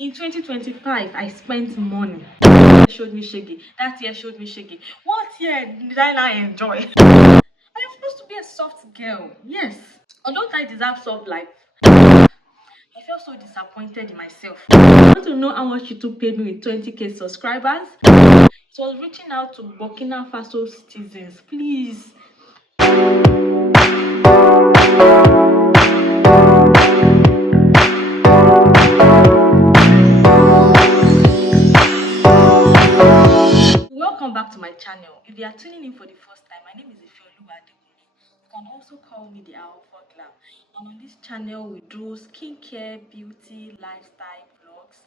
In 2025, I spent money. That year showed me shaggy. That year showed me shaggy. What year did I not enjoy? I am supposed to be a soft girl. Yes. Or don't I deserve soft life? I felt so disappointed in myself. I want to know how much YouTube paid me with 20k subscribers. It was reaching out to Burkina Faso citizens. Please. Welcome back to my channel. If you are tuning in for the first time, my name is Ifeoluwa. You can also call me the Alpha Glam. And on this channel, we do skincare, beauty, lifestyle, vlogs,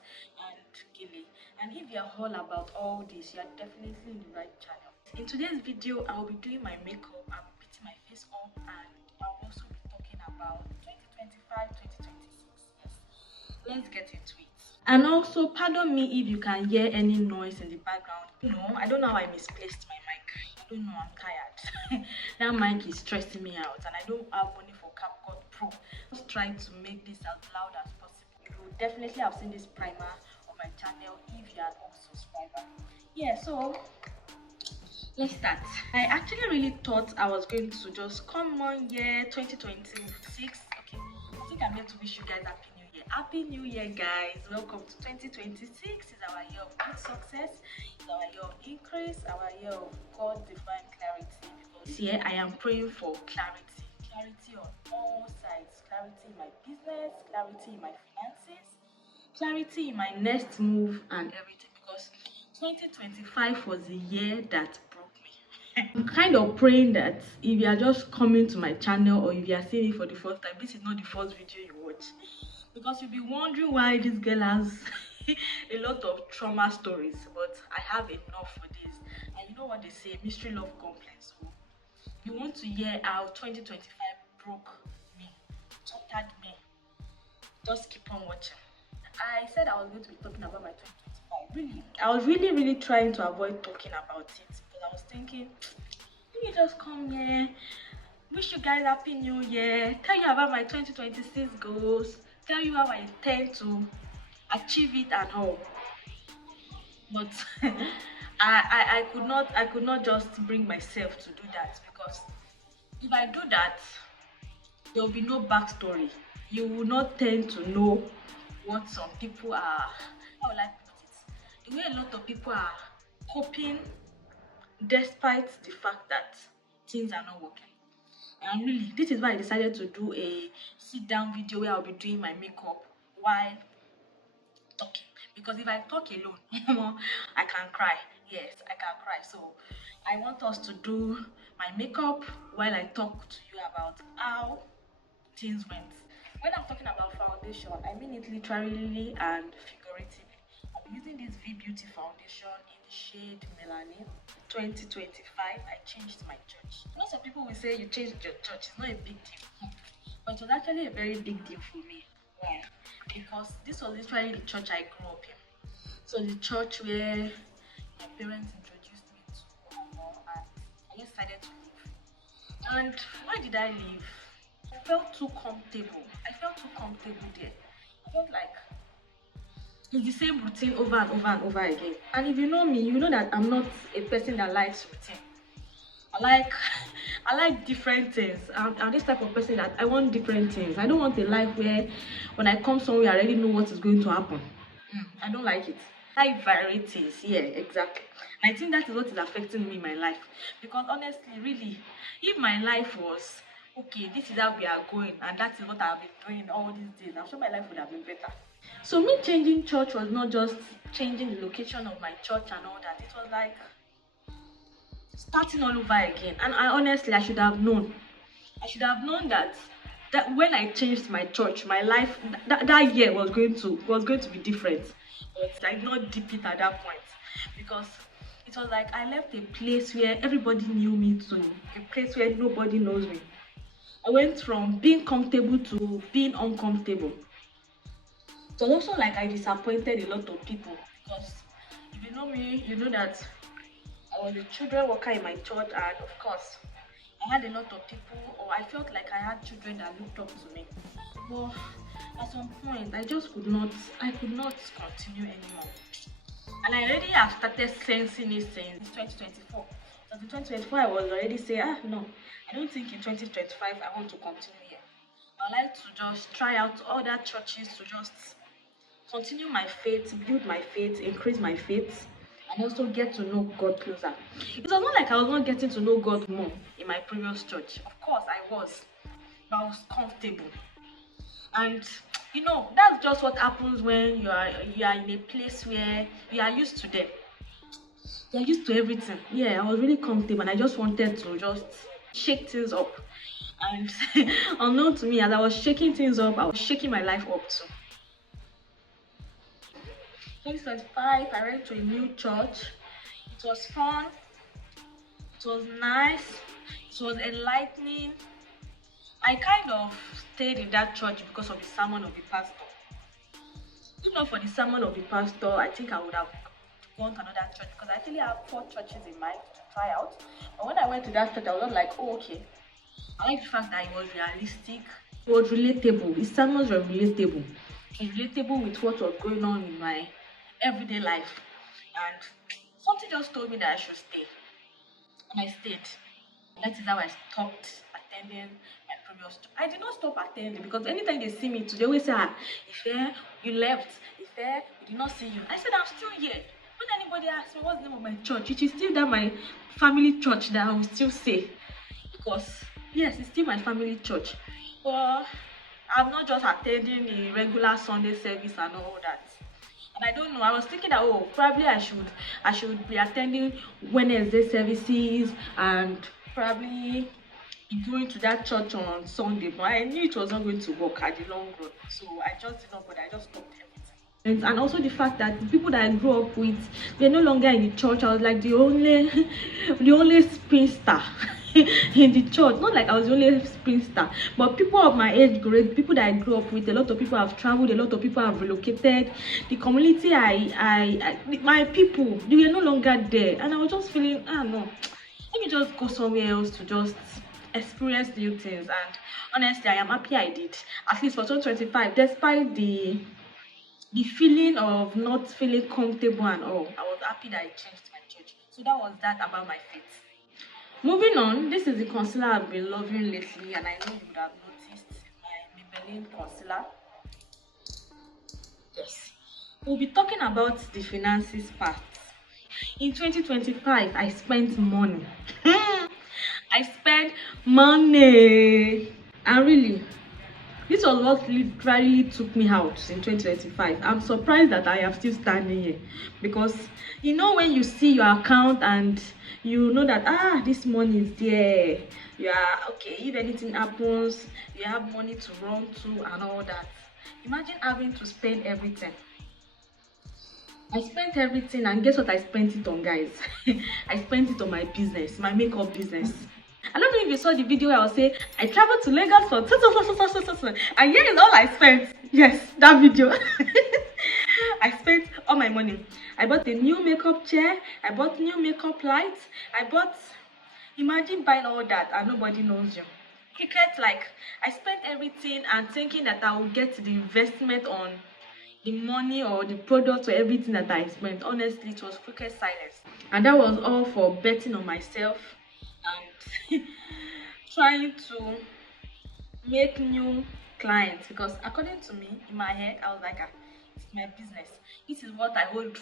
and gilly. And if you are all about all this, you are definitely in the right channel. In today's video, I will be doing my makeup. I'll be beating my face up, and I'll also be talking about 2025, 2026. Yes, let's get into it. And also, pardon me if you can hear any noise in the background. No, I don't know how I misplaced my mic. I don't know, I'm tired. That mic is stressing me out, and I don't have money for CapCut Pro. Just trying to make this as loud as possible. You will definitely have seen this primer on my channel if you are not a subscriber. Yeah, so let's start. I actually really thought I was going to just come on year 2026. Okay, I think I'm here to wish you guys happy new year. Happy new year, guys. Welcome to 2026. It's our year of good success. It's our year of increase. Our year of God divine clarity. Because this year I am praying for clarity. Clarity on all sides. Clarity in my business. Clarity in my finances. Clarity in my next move and everything. Because 2025 was the year that broke me. I'm kind of praying that if you are just coming to my channel or if you are seeing it for the first time, this is not the first video you watch. Because you'll be wondering why this girl has a lot of trauma stories. But I have enough for this. And you know what they say, mystery love complex. So you want to hear how 2025 broke me, tortured me. Just keep on watching. I said I was going to be talking about my 2025. Really, I was really trying to avoid talking about it because I was thinking, let me just come here, wish you guys happy new year, tell you about my 2026 goals, tell you how I intend to achieve it and all. But I could not just bring myself to do that, because if I do that, there will be no backstory. You will not tend to know what some people are, how will I put it, the way a lot of people are coping despite the fact that things are not working. And really, this is why I decided to do a sit down video where I'll be doing my makeup while talking. Because if I talk alone, I can cry. Yes, I can cry. So I want us to do my makeup while I talk to you about how things went. When I'm talking about foundation, I mean it literally and figuratively. I'm using this V Beauty foundation in the shade Melanin 2025. I changed my church. You know, some people will say you changed your church. It's not a big deal. But it was actually a very big deal for me. Why? Because this was literally the church I grew up in. So the church where my parents introduced me to and I just decided to leave. And why did I leave? I felt too comfortable. I felt too comfortable there. I felt like it's the same routine over and over and over again. And if you know me, you know that I'm not a person that likes routine. I like different things. I'm this type of person that I want different things. I don't want a life where when I come somewhere I already know what is going to happen. I don't like it. I like varieties. Yeah, exactly. And I think that is what is affecting me in my life. Because honestly, really, if my life was okay, this is how we are going, and that is what I've been doing all these days, I'm sure my life would have been better. So me changing church was not just changing the location of my church and all that. It was like starting all over again. And I should have known. I should have known that when I changed my church, my life that year was going to be different. But I did not dip it at that point, because it was like I left a place where everybody knew me to a place where nobody knows me. I went from being comfortable to being uncomfortable. So also like I disappointed a lot of people, because if you know me, you know that I was a children worker in my church, and of course I had a lot of people, or I felt like I had children that looked up to me. But At some point, I could not continue anymore. And I already have started sensing it since 2024. So in 2024, I was already saying, no, I don't think in 2025 I want to continue here. I would like to just try out other churches to just continue my faith, build my faith, increase my faith, and also get to know God closer. It was not like I was not getting to know God more in my previous church. Of course, I was, but I was comfortable. And that's just what happens when you are in a place where you are used to them. You are used to everything. Yeah, I was really comfortable, and I just wanted to just shake things up. And unknown to me, as I was shaking things up, I was shaking my life up too. 2025, I went to a new church. It was fun. It was nice. It was enlightening. I kind of stayed in that church because of the sermon of the pastor. If not for the sermon of the pastor, I think I would have gone to another church, because I actually have 4 churches in mind to try out. But when I went to that church, I was not like, oh, okay. I like the fact that it was realistic. It was relatable. His sermons were relatable. It was relatable with what was going on in my everyday life. And something just told me that I should stay. And I stayed. That is how I stopped attending my previous job. I did not stop attending, because anytime they see me too, they always say, Ife, you left. Ife, we did not see you. I said, I'm still here. When anybody asks me what's the name of my church, it is still that my family church that I will still say. Because, yes, it's still my family church. But I'm not just attending the regular Sunday service and all that. And I don't know, I was thinking that, probably I should be attending Wednesday services and probably be going to that church on Sunday. But I knew it was not going to work at the long run. So I just did not, but I just stopped everything. And also the fact that the people that I grew up with, they're no longer in the church. I was like the only spinster in the church. Not like I was the only spinster, but people of my age grade, people that I grew up with, a lot of people have traveled, a lot of people have relocated. The community my people, they were no longer there, and I was just feeling, no, let me just go somewhere else to just experience new things. And honestly, I am happy I did, at least for 2025, despite the feeling of not feeling comfortable and all. I was happy that I changed my church. So that was that about my faith. Moving on, this is the concealer I've been loving lately, and I know you would have noticed my Maybelline concealer. Yes. We'll be talking about the finances part. In 2025, I spent money. I spent money. And really, this was what literally took me out in 2025. I'm surprised that I am still standing here, because when you see your account and you know that this money is there, you are okay. If anything happens, you have money to run to and all that. Imagine having to spend everything. I spent everything, and guess what I spent it on, guys? I spent it on my business, my makeup business. I don't know if you saw the video where I was saying I traveled to Lagos for and here is all I spent. Yes, that video. I spent all my money. I bought a new makeup chair. I bought new makeup lights. Imagine buying all that and nobody knows you. Cricket, like, I spent everything and thinking that I would get the investment on the money or the products or everything that I spent. Honestly, it was cricket silence. And that was all for betting on myself and trying to make new clients, because according to me, in my head, I was like, it's my business. This is what I hold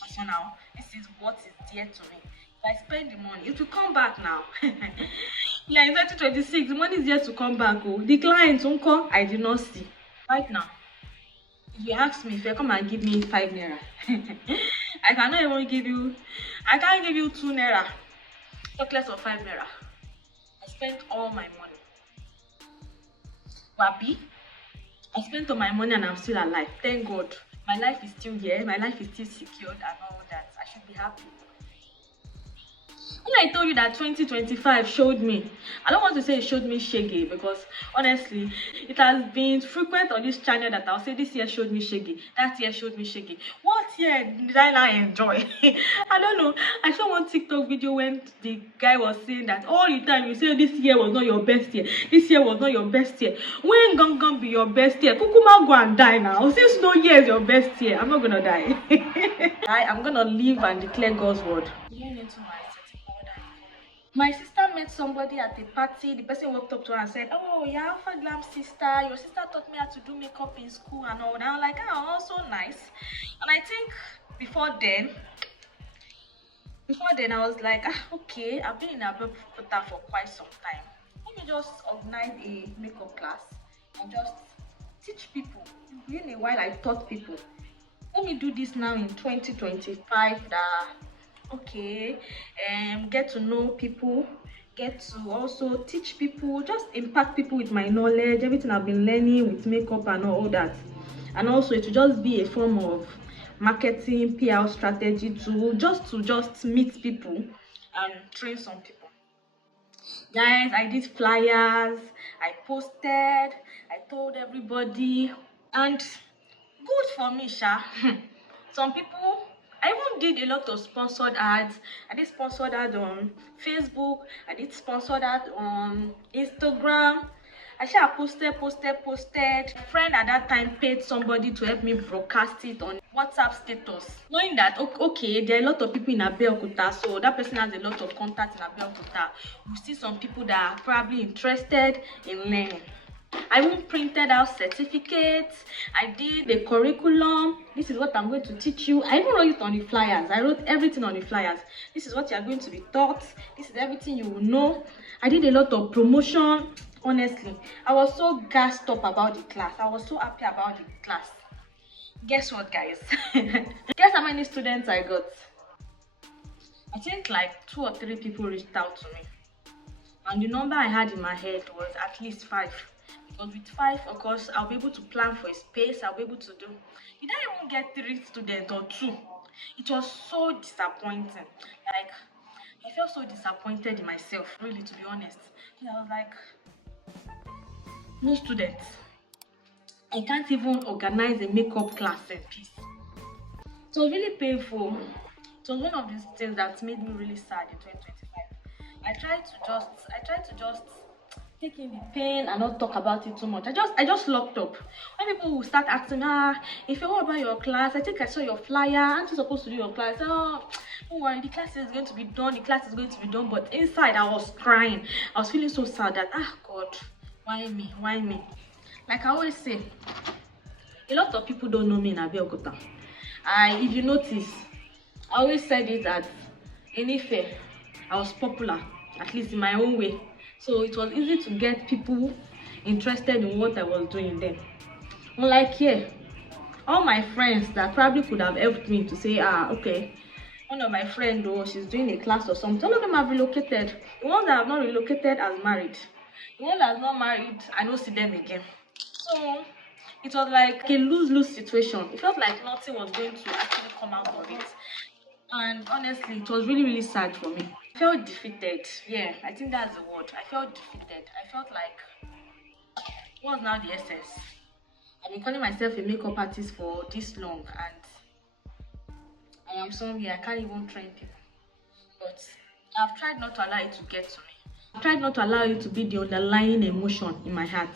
personal. This is what is dear to me. If I spend the money, it will come back now. Yeah, in 2026, the money is yet to come back. The clients won't come. I did not see. Right now, if you ask me, if you come and give me 5 naira, I cannot even give you, I can't give you 2 naira. Talk less of 5 naira. I spent all my money. Wabi, I spent all my money and I'm still alive. Thank God. My life is still here. My life is still secured and all that. I should be happy. When I told you that 2025 showed me, I don't want to say it showed me shaggy, because honestly, it has been frequent on this channel that I'll say this year showed me shaggy, that year showed me shaggy. What year did I not enjoy? I don't know. I saw one TikTok video when the guy was saying that all the time you say this year was not your best year, this year was not your best year. When gon be your best year? Kukuma go and die now. Since no year is your best year, I'm not gonna die. I'm gonna live and declare God's word. Going into my setting order. My sister met somebody at a party. The person walked up to her and said, "Oh, you're Alpha Glam sister. Your sister taught me how to do makeup in school and all." And I'm like, "Oh, so nice." And I think before then, I was like, okay, I've been in Abeokuta for quite some time. Let me just organize a makeup class and just teach people. In a while, I taught people. Let me do this now in 2025. That okay, get to know people, get to also teach people, just impact people with my knowledge, everything I've been learning with makeup and all that. And also it will just be a form of marketing PR strategy to just meet people and train some people. Guys, I did flyers, I posted, I told everybody, and good for me, sha. Some people, I even did a lot of sponsored ads. I did sponsored ad on Facebook, I did sponsored ad on Instagram. I sha posted. A friend at that time paid somebody to help me broadcast it on WhatsApp status, knowing that okay, there are a lot of people in Abeokuta, so that person has a lot of contacts in Abeokuta. We see some people that are probably interested in learning. I even printed out certificates. I did a curriculum. This is what I'm going to teach you. I even wrote it on the flyers. I wrote everything on the flyers. This is what you are going to be taught. This is everything you will know. I did a lot of promotion. Honestly, I was so gassed up about the class. I was so happy about the class. Guess what, guys? Guess how many students I got? I think like 2 or 3 people reached out to me. And the number I had in my head was at least 5. Because with 5, of course, I'll be able to plan for a space. I'll be able to do. Did I even get 3 students or 2? It was so disappointing. Like, I felt so disappointed in myself, really, to be honest. I was like, no students. I can't even organize a makeup class in peace. It was really painful. It was one of these things that made me really sad in 2025. I tried to just take in the pain and not talk about it too much. I just locked up. When people will start asking, if you what about your class? I think I saw your flyer. Aren't you supposed to do your class? Oh, don't worry, the class is going to be done. The class is going to be done. But inside, I was crying. I was feeling so sad that God, why me? Why me? Like I always say, a lot of people don't know me in Abeokuta. If you notice, I always said it that in Ife, I was popular, at least in my own way. So it was easy to get people interested in what I was doing then. Unlike here, all my friends that probably could have helped me to say, okay, one of my friends, though, she's doing a class or something. All of them have relocated. The ones that have not relocated has married. The one that's not married, I don't see them again. So it was like a lose-lose situation. It felt like nothing was going to actually come out of it. And honestly, it was really, really sad for me. I felt defeated. Yeah, I think that's the word. I felt defeated. I felt like, what's now the essence? I've been calling myself a makeup artist for this long, and I am somewhere I can't even train people. But I've tried not to allow it to get to me. I've tried not to allow it to be the underlying emotion in my heart,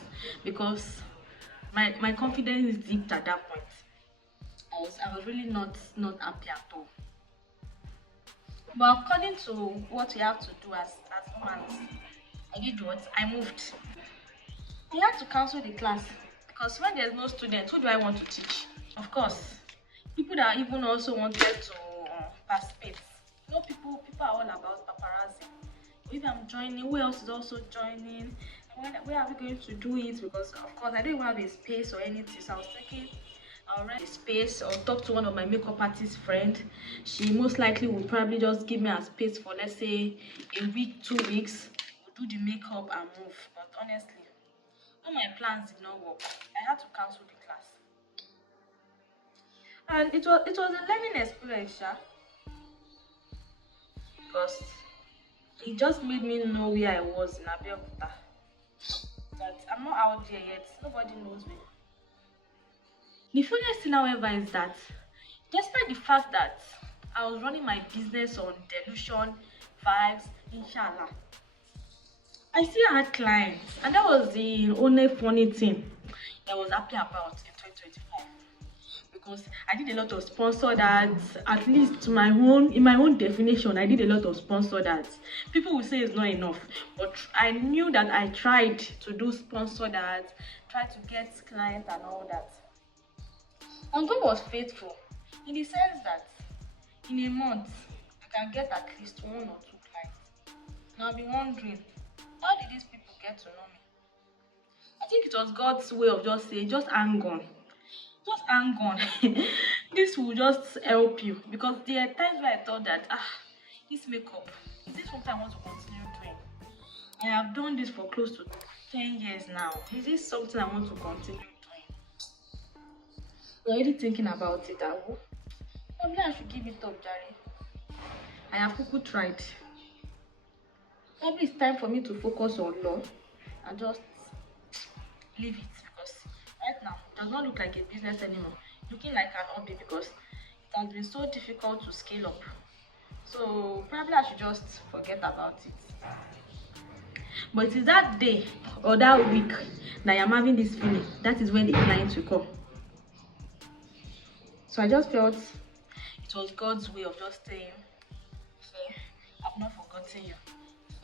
because my confidence is dipped at that point. I was really not happy at all. But according to what we have to do as humans, I did what? I moved. I had to cancel the class, because when there's no student, who do I want to teach? Of course, people that even also wanted to participate. You know, people are all about paparazzi. If I'm joining, who else is also joining? And where are we going to do it? Because of course, I don't even have a space or anything. So I was thinking, I'll rent a space or talk to one of my makeup artist friend. She most likely will probably just give me a space for, let's say, a week, 2 weeks. We'll do the makeup and move. But honestly, all my plans did not work. I had to cancel the class. And it was a learning experience, because It just made me know where I was in Abeokuta. That I'm not out there yet. Nobody knows me. The funniest thing, however, is that despite the fact that I was running my business on delusion, vibes, inshallah, I still had clients, and that was the only funny thing I was happy about in 2025. Because I did a lot of sponsored ads, at least to my own, in my own definition, I did a lot of sponsored ads. People will say it's not enough, but I knew that I tried to do sponsored ads, tried to get clients and all that. And God was faithful in the sense that in a month, I can get at least 1 or 2 clients. Now I'll be wondering, how did these people get to know me? I think it was God's way of just saying, just hang on. Just hang on. This will just help you. Because there are times where I thought that, this makeup, is this something I want to continue doing? I have done this for close to 10 years now. Is this something I want to continue doing? You're already thinking about it. Probably I should give it up, Jerry. I have cuckoo tried. Probably it's time for me to focus on law and just leave it, because right now it does not look like a business anymore. Looking like an hobby, because it has been so difficult to scale up. So probably I should just forget about it. But it is that day or that week that I am having this feeling. That is when the clients will come. So I just felt it was God's way of just saying, okay, I've not forgotten you.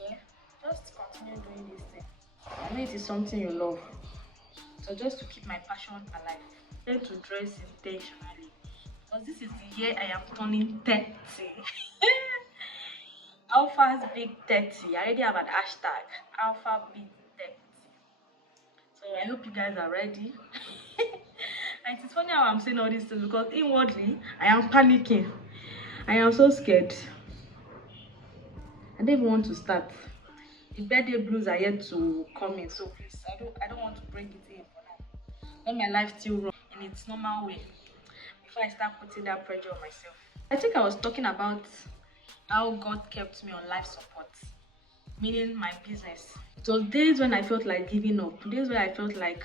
Okay, just continue doing this thing. I know it is something you love. So just to keep my passion alive, learn to dress intentionally. Because this is the year I am turning 30. Alpha's Big 30. I already have an hashtag. Alpha Big 30. So I hope you guys are ready. And it's funny how I'm saying all these things, because inwardly I am panicking. I am so scared. I don't even want to start. The birthday blues are yet to come in, so please, I don't want to bring it in for now. Let my life still run in its normal way before I start putting that pressure on myself. I think I was talking about how God kept me on life support, meaning my business. It was days when I felt like giving up, days where I felt like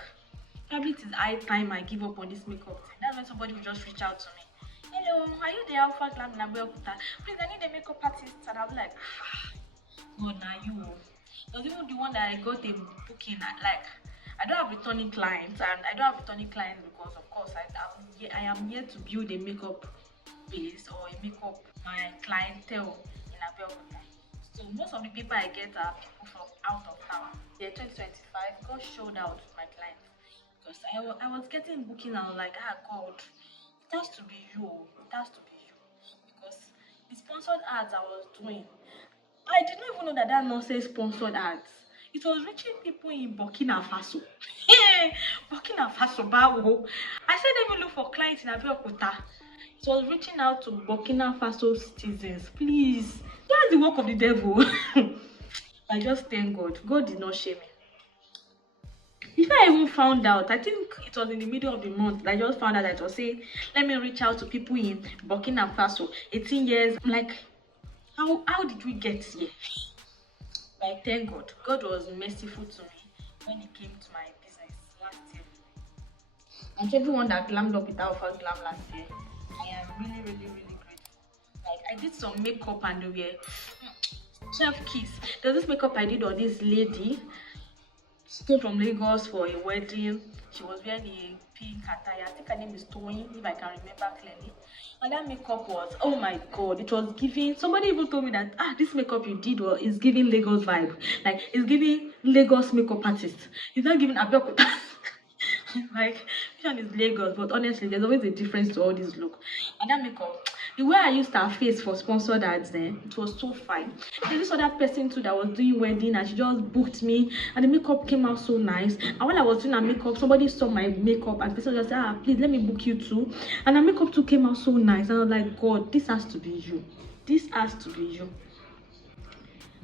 probably it is high time I give up on this makeup thing. That's when somebody would just reach out to me. Hello, are you the Alpha Glam in Abeokuta? Please, I need a makeup artist. And I'll be like, God, now you. It was even the one that I got a booking at, like, I don't have returning clients, and I don't have returning clients because, of course, I am here to build a makeup base or a makeup my clientele in Abeokuta. So most of the people I get are people from out of town. Yeah, 2025, God showed out with my clients. Because I was getting booking, I was like, God, it has to be you. It has to be you. Because the sponsored ads I was doing, I did not even know that nonsense sponsored ads. It was reaching people in Burkina Faso. Burkina Faso, Bawo. I said, let me look for clients in Abeokuta. It was reaching out to Burkina Faso citizens. Please, that's the work of the devil. I just thank God. God did not shame me. Before I even found out, I think it was in the middle of the month, I just found out that it was saying, let me reach out to people in Burkina Faso, 18 years. I'm like, how did we get here? But thank God. God was merciful to me when it came to my business last year. And to everyone that glammed up with Alpha Glam last year, I am really, really, really grateful. Like, I did some makeup and they were 12 keys. There's this makeup I did on this lady. She came from Lagos for a wedding. She was wearing a pink attire. I think her name is Toyin, if I can remember clearly. And that makeup was, oh my God, it was giving. Somebody even told me that this makeup you did is giving Lagos vibe. Like, it's giving Lagos makeup artist. It's not giving Abeokuta. Like, which one is Lagos? But honestly, there's always a difference to all this look. And that makeup, the way I used her face for sponsored ads then, it was so fine. There's this other person too that was doing wedding, and she just booked me, and the makeup came out so nice. And when I was doing her makeup, somebody saw my makeup and the person just said, please let me book you too. And her makeup too came out so nice, and I was like, God, this has to be you. This has to be you.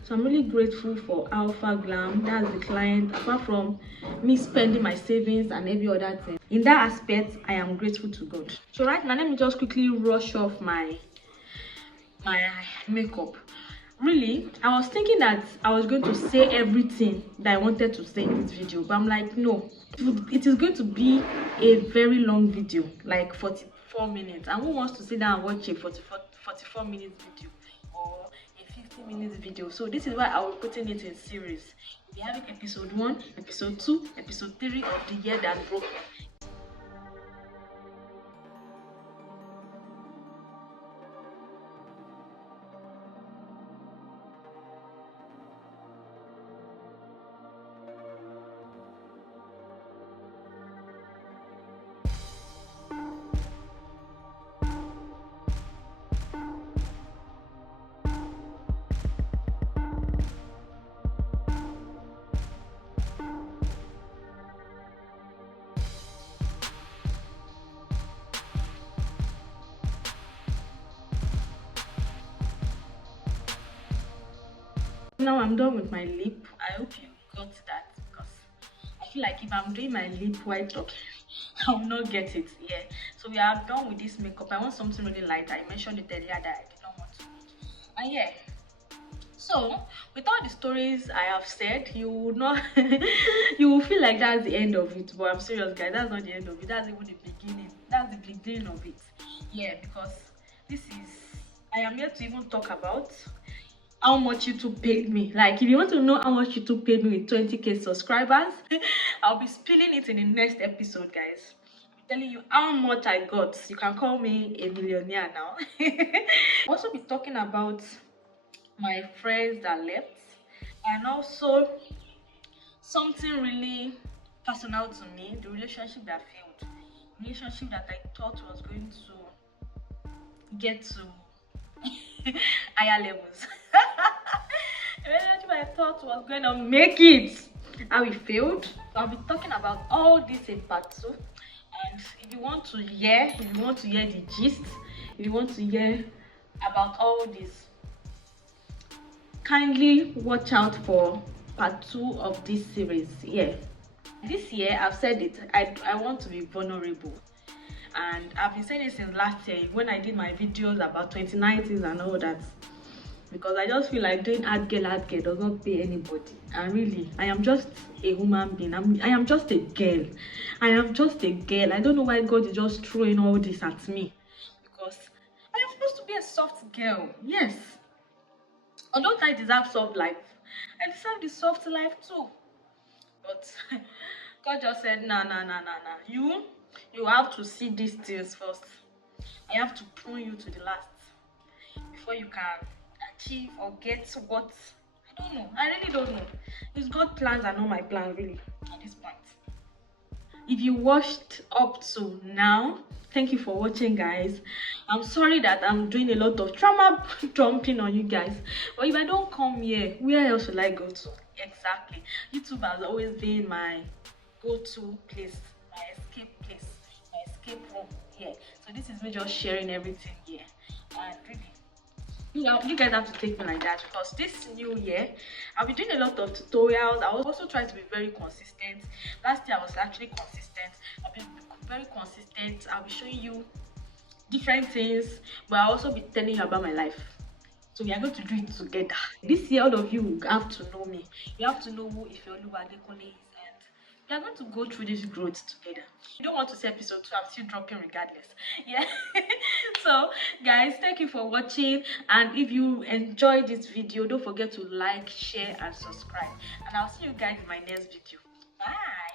So I'm really grateful for Alpha Glam. That's the client. Apart from me spending my savings and every other thing, in that aspect, I am grateful to God. So right now, let me just quickly rush off my makeup. really, I was thinking that I was going to say everything that I wanted to say in this video, but I'm like, no, it is going to be a very long video, like 44 minutes. And who wants to sit down and watch a 44 minutes video or a 50 minutes video? So this is why I will putting it in series. We have episode 1, episode 2, episode 3 of the year that broke me. Now I'm done with my lip. I hope you got that, because I feel like if I'm doing my lip while talking, I will not get it. Yeah. So we are done with this makeup. I want something really light. I mentioned it earlier that I did not want to. And yeah. So with all the stories I have said, you will not you will feel like that's the end of it. But I'm serious, guys, that's not the end of it. That's even the beginning. That's the beginning of it. Yeah, because this is I am here to even talk about how much YouTube paid me. Like, if you want to know how much YouTube paid me with 20k subscribers, I'll be spilling it in the next episode, guys. I'm telling you how much I got. You can call me a millionaire now. I'll also be talking about my friends that left, and also something really personal to me, the relationship that failed, relationship that I thought was going to get to higher levels. The relationship I thought was going to make it, how it failed. So I'll be talking about all this in part 2. And if you want to hear, the gist, if you want to hear about all this, kindly watch out for part 2 of this series. Yeah, this year I've said it, I want to be vulnerable, and I've been saying it since last year when I did my videos about 2019 and all that, because I just feel like doing hard girl does not pay anybody. And really, I am just a human being. I am just a girl. I am just a girl. I don't know why God is just throwing all this at me, because I am supposed to be a soft girl. Yes, although I deserve soft life, I deserve the soft life too. But God just said, nah, nah, nah, nah, nah. You have to see these things first. I have to prune you to the last before you can achieve or get what, I don't know. I really don't know. It's God's plans and not my plans, really, at this point. If you watched up to now, thank you for watching, guys. I'm sorry that I'm doing a lot of trauma dumping on you guys, but if I don't come here, where else should I go to? Exactly. YouTube has always been my go-to place, my escape place, my escape room. Yeah, so this is me just sharing everything here. And really, you guys have to take me like that, because this new year I'll be doing a lot of tutorials. I will also try to be very consistent. Last year I was actually consistent. I'll be very consistent. I'll be showing you different things, but I'll also be telling you about my life. So we are going to do it together. This year, all of you have to know me. You have to know who Ifeoluwa Adekole is, and we are going to go through this growth together. You don't want to see episode 2, I'm still dropping regardless. Yeah. So guys, thank you for watching, and if you enjoyed this video, don't forget to like, share and subscribe, and I'll see you guys in my next video. Bye.